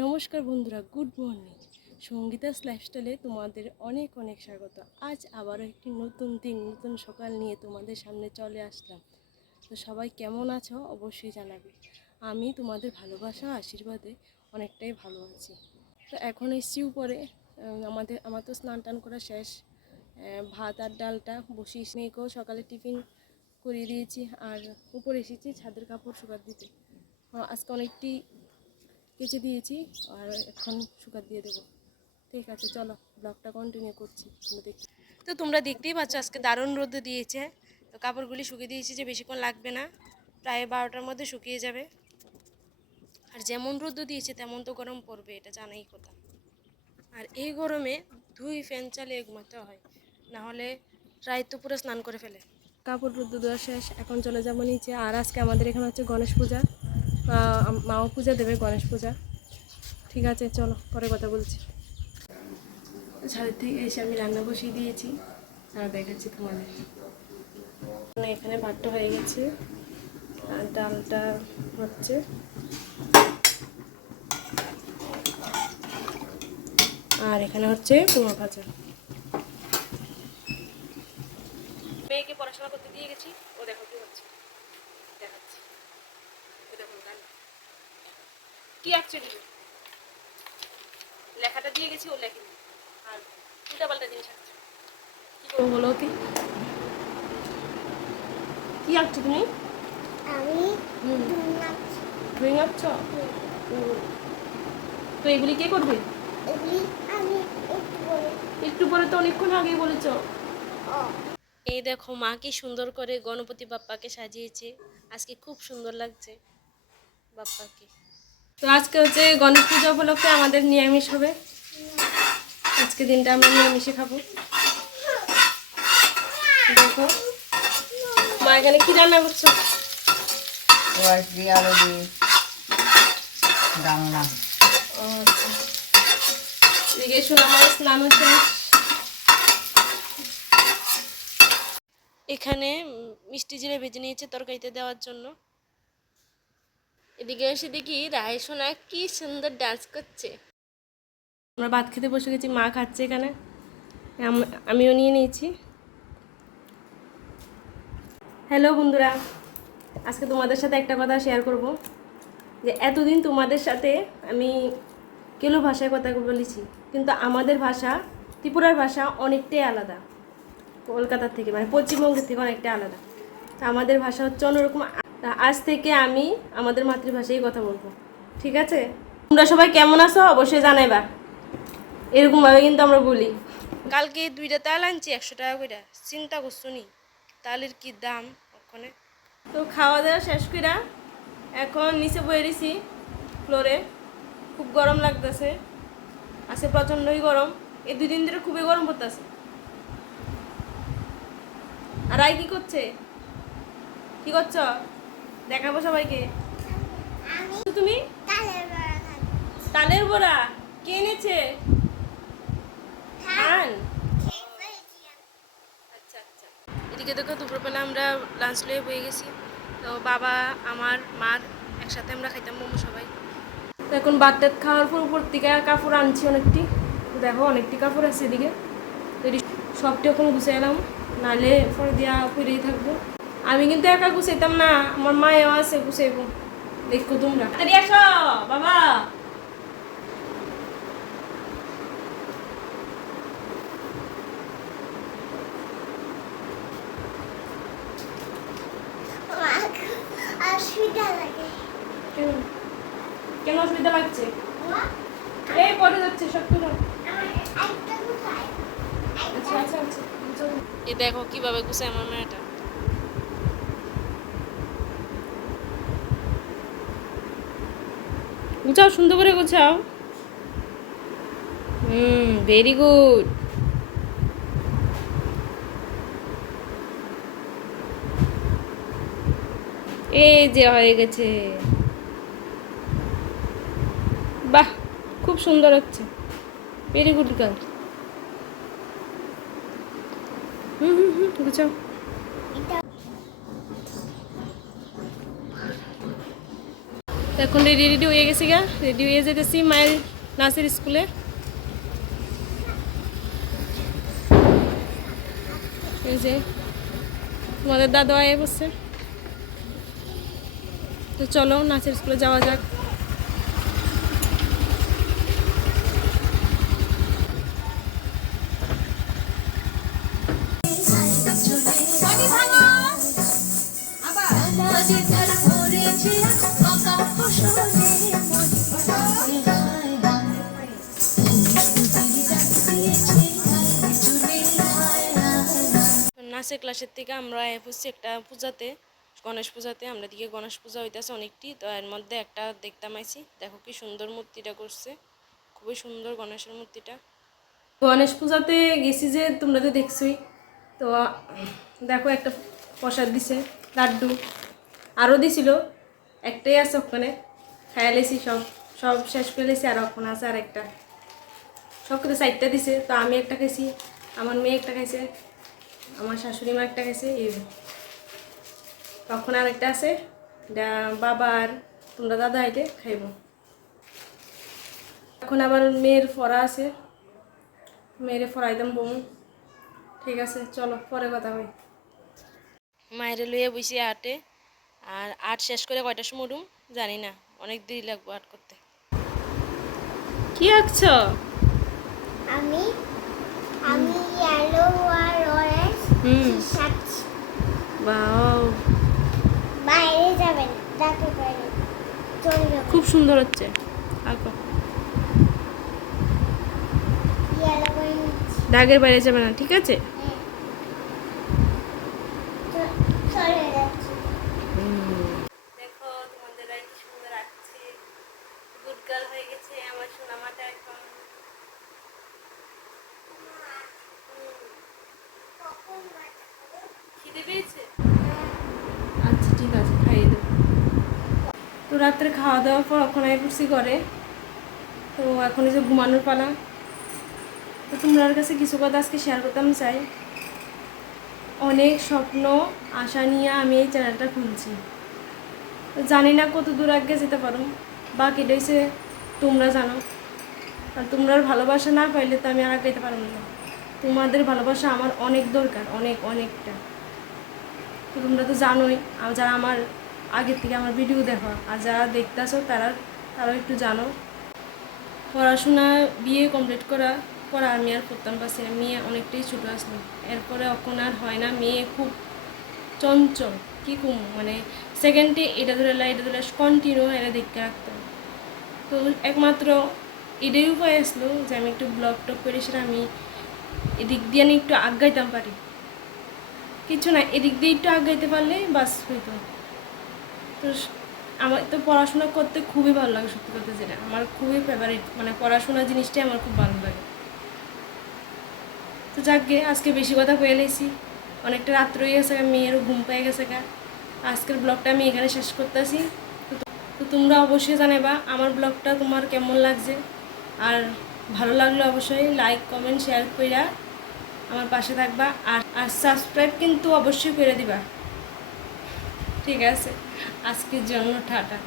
নমস্কার বন্ধুরা, good morning. Sangeeta's লাইফস্টাইলে তোমাদের অনেক অনেক স্বাগত। আজ আবারও একটি নতুন দিন, নতুন সকাল নিয়ে তোমাদের সামনে চলে আসলাম। তো সবাই কেমন আছো অবশ্যই জানাবে। আমি তোমাদের ভালোবাসা আশীর্বাদে অনেকটাই ভালো আছি। তো এখন এসছি উপরে, আমার তো স্নান টান করা শেষ। ভাত আর ডালটা বসিয়ে মেয়েকেও সকালে টিফিন করিয়ে দিয়েছি, আর উপরে এসেছি ছাদের কাপড় শুকাতে দিতে। আজকে অনেকটি কেচে দিয়েছি আর এখন শুকাতে দিয়ে দেবো। ঠিক আছে, চলো ব্লগটা কন্টিনিউ করছি, তোমরা দেখি। তো তোমরা দেখতেই পাচ্ছ আজকে দারুণ রোদ দিয়েছে। তো কাপড়গুলি শুকিয়ে দিয়েছি যে বেশিক্ষণ লাগবে না, প্রায় 12টার মধ্যে শুকিয়ে যাবে। আর যেমন রোদ দিয়েছে তেমন তো গরম পড়বে, এটা জানাই কথা। আর এই গরমে 2 ফ্যান চালিয়ে ঘুমাতে হয়, না হলে রায় তো পুরো স্নান করে ফেলে। কাপড় রোদ দেওয়া শেষ, এখন চলে যাবো নিচে। আর আজকে আমাদের এখানে হচ্ছে গণেশ পূজা, মাও পূজা দেবে, গণেশ পূজা। ঠিক আছে, চলো পরে কথা বলছি। ছাদের থেকে এসে আমি রান্না বসিয়ে দিয়েছি আর দেখাচ্ছি তোমাদের। এখানে ভাতটা হয়ে গেছে আর ডালটা হচ্ছে, আর এখানে হচ্ছে কুমড়ো ভাজা। মেয়েকে পড়াশোনা করতে দিয়ে গেছি, ও দেখো কি হচ্ছে, দেখাচ্ছি। ও দেখো কি আঁকছে, লেখাটা দিয়ে গেছি, ও লেখেনি আর উল্টাপাল্টা জিনিস আঁকছে। কি করবো বলো ওকে? কি আঁকছো তুমি? আমি ড্রয়িং আঁকছো? তো এগুলি কে করবে? এগুলি আমি একটু পরে তো অনেকক্ষণ আগেই বলেছ। ও এই দেখো মা কি সুন্দর করে গণপতি বাপ্পাকে সাজিয়েছে, আজকে খুব সুন্দর লাগছে বাপ্পাকে। তো আজকে হচ্ছে গণেশ পূজা উপলক্ষে আমাদের নিরামিষ হবে। আজকে দিনটা আমরা নিরামিষে খাবো। দেখো মা এখানে কি রান্না করছো? আলু দিয়ে ডালনা। আচ্ছা, এদিকে শোনো আমার স্নান হচ্ছে। এখানে মিষ্টি জিরে ভেজে নিয়েছে তরকারিতে দেওয়ার জন্য। এদিকে এসে দেখি রায় সোনা কি সুন্দর ডান্স করছে। আমরা ভাত খেতে বসে গেছি, মা খাচ্ছে এখানে, আমিও নিয়ে নিয়েছি। হ্যালো বন্ধুরা, আজকে তোমাদের সাথে একটা কথা শেয়ার করব, যে এতদিন তোমাদের সাথে আমি কেলু ভাষায় কথা বলেছি, কিন্তু আমাদের ভাষা, ত্রিপুরার ভাষা অনেকটাই আলাদা কলকাতার থেকে, মানে পশ্চিমবঙ্গের থেকে অনেকটাই আলাদা। তো আমাদের ভাষা হচ্ছে অন্যরকম। আজ থেকে আমি আমাদের মাতৃভাষায় কথা বলবো, ঠিক আছে? তোমরা সবাই কেমন আছো অবশ্যই জানাইবা। এরকমভাবে কিন্তু আমরা বলি। কালকে 2টা তাল আনছি 100 টাকা করে, চিন্তা করছো নি তালের কি দাম ওখানে। তো খাওয়া দাওয়া শেষ করে এখন নিচে বয়ে দিছি ফ্লোরে। খুব গরম লাগতেছে, আছে প্রচণ্ডই গরম। এই 2 দিন ধরে খুবই গরম পড়তেছে। আর আই কি করছে, কি করছো দেখাবো সবাইকে। তুমি তালের বড়া কে এনেছে? খান। আচ্ছা আচ্ছা। এদিকে দেখো দুপুরবেলা আমরা লাঞ্চ লয়ে বয়ে গেছি। তো বাবা, আমার, মার একসাথে আমরা খাইতাম মোমো সবাই। তো এখন ভাত টাত খাওয়ার পর উপর থেকে কাপড় আনছি অনেকটি। দেখো অনেকটি কাপড় আছে এদিকে, তো সবটি এখন গুছিয়ে এলাম, নাহলে পরে দিয়া পরেই থাকবো। আমি কিন্তু একা গুছাইতাম না, আমার মায়েও আছে গুছাইবো, দেখো তোমরা। তাড়াতাড়ি আসো বাবা। অসুবিধা লাগে। কেন কেন অসুবিধা লাগছে? এই পড়ে যাচ্ছে সব তো। আচ্ছা আচ্ছা আচ্ছা, এই দেখো কিভাবে গুছায় আমার মেয়েটা। গুছাও, সুন্দর করে গুছাও। Very good. এই যে হয়ে গেছে, বাহ খুব সুন্দর হচ্ছে, ভেরি গুড গার্ল। গুছাও। এখন রেডি রেডি হয়ে গেছি গা, রেডি হয়ে যেতেছি মায়ের নাচের স্কুলে। এই যে তোমাদের দাদা আয়ে বসছে, তো চলো নাচের স্কুলে যাওয়া যাক। নাচের ক্লাসের থেকে আমরা পড়ছি একটা পূজাতে, গণেশ পূজাতে। আমরা দিকে গণেশ পূজা হইতেছে অনেকটি, তো এর মধ্যে একটা দেখতাম আইছি। দেখো কি সুন্দর মূর্তিটা করছে, খুবই সুন্দর গণেশের মূর্তিটা। গণেশ পূজাতে গেছি যে তোমরা তো দেখছোই। তো দেখো একটা প্রসাদ দিছে, লাড্ডু আরও দিছিল, একটাই আছে ওখানে, খাইয়া লেছি, সব সব শেষ করে লেছি। আর ওখানে আছে আর একটা, সব কিছু 4টা দিছে। তো আমি একটা খাইছি, আমার মেয়ে একটা খাইছে, আমার শাশুড়ি মা একটা খাইছে, এই তখন আর একটা আছে, বাবা আর তোমরা দাদা আইলে খাইব। এখন আবার মেয়ের ফড়া আছে, মেয়েরে ফড়াইতাম বমু। ঠিক আছে চলো পরে কথা হই। মায়ের লইয়ে বসি আটে, আর আট শেষ করে কয়টার সময় উঠুম জানি না, অনেক দেরি লাগবো আট করতে। কি আঁকছো? আমি আমি ইয়েলো আর অরেঞ্জ শার্ট। বাও, বাইরে যাবেন, ডাকে বাইরে চলে যাবেন। খুব সুন্দর হচ্ছে। আঁকো, ইয়েলো অরেঞ্জ দাগের বাইরে যাবে না, ঠিক আছে? চলে যাচ্ছি। দেখো তোমাদের কি সুন্দর আঁকছে, গুড গার্ল হয়ে গেছে আমার সোনামাটা এখন। খিদে পেয়েছে? আচ্ছা ঠিক আছে, খাইয়ে দেবো। তো রাত্রে খাওয়া দাওয়ার পর এখন আই পড়ছি করে, তো এখন এই যে ঘুমানোর পালা। তো তোমার কাছে কিছু কথা আজকে শেয়ার করতাম চাই। অনেক স্বপ্ন আশা নিয়ে আমি এই চ্যানেলটা খুলছি, তো জানি না কত দূর আগে যেতে পারো, বা কেটেছে তোমরা জানো। আর তোমরা ভালোবাসা না পাইলে তো আমি আর আগাইতে পারবো না। তোমাদের ভালোবাসা আমার অনেক দরকার, অনেকটা। তো তোমরা তো জানোই, আর যারা আমার আগের থেকে আমার ভিডিও দেখো আর যারা দেখতেছো তারাও একটু জানো। পড়াশোনা বিয়ে কমপ্লিট করার পর আমি আর করতাম পারছি না, মেয়ে অনেকটাই ছোটো আসলো। এরপরে এখন আর হয় না, মেয়ে খুব চঞ্চল, কী কম মানে সেকেন্ডে এটা ধরে কন্টিনিউ এটা দেখতে রাখতাম। তো একমাত্র এটাই উপায় আসলো যে আমি একটু ব্লগ টক করে সেটা আমি এদিক দিয়ে আমি একটু আগাইতাম পারি। কিছু না, এদিক দিয়ে একটু আগাইতে পারলে বাস হইতো। তো আমার তো পড়াশোনা করতে খুবই ভালো লাগে, সত্যি কথা যেটা আমার খুবই ফেভারিট, মানে পড়াশোনা জিনিসটাই আমার খুব ভালো লাগে। তো যাকগে আজকে বেশি কথা কয়ে লেছি, অনেকটা রাত্র হয়ে গেছে, মেয়েরও ঘুম পেয়ে গেছে গা। আজকের ব্লগটা আমি এখানে শেষ করতেছি। তো তোমরা অবশ্যই জানাবা আমার ব্লগটা তোমার কেমন লাগছে, আর ভালো লাগলে অবশ্যই লাইক কমেন্ট শেয়ার কইরা আমার পাশে থাকবা, আর সাবস্ক্রাইব কিন্তু অবশ্যই করে দিবা। ঠিক আছে, আজকের জন্য টাটা।